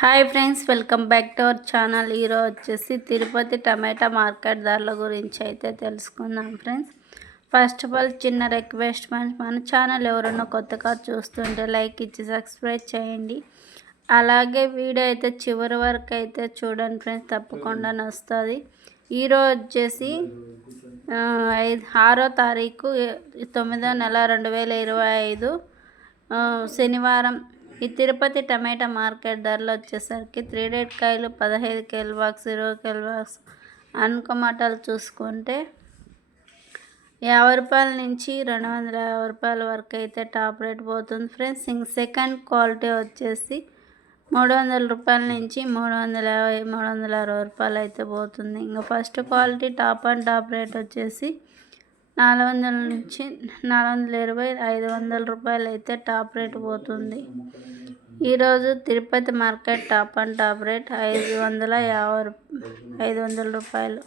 Hi friends, welcome back to our channel. ఈరోజు వచ్చేసి తిరుపతి టమాటా market ధరల గురించి అయితే తెలుసుకుందాం ఫ్రెండ్స్. ఫస్ట్ ఆఫ్ ఆల్ చిన్న రిక్వెస్ట్ ఫ్రెండ్స్, మన ఛానల్ ఎవరన్నా కొత్తగా చూస్తుంటే లైక్ ఇచ్చి సబ్స్క్రైబ్ చేయండి. అలాగే వీడియో అయితే చివరి వరకు అయితే చూడండి ఫ్రెండ్స్, తప్పకుండా నచ్చుతుంది. ఈరోజు వచ్చేసి 6వ తారీఖు 9వ నెల 2025 శనివారం. ఈ తిరుపతి టమాటా మార్కెట్ ధరలు వచ్చేసరికి 3 రేట్ కాయలు 15 కేల బాక్స్, 20 కేల బాక్స్ అనుకమాటలు చూసుకుంటే 50 రూపాయల నుంచి 250 రూపాయల వరకు అయితే టాప్ రేట్ పోతుంది ఫ్రెండ్స్. సెకండ్ క్వాలిటీ వచ్చేసి 300 రూపాయల నుంచి 350, 360 రూపాయలు అయితే పోతుంది. ఇంకా ఫస్ట్ క్వాలిటీ టాప్ రేట్ వచ్చేసి 400 నుంచి 420, 500 రూపాయలు అయితే టాప్ రేట్ పోతుంది. ఈరోజు తిరుపతి మార్కెట్ టాప్ రేట్ 500 రూపాయలు.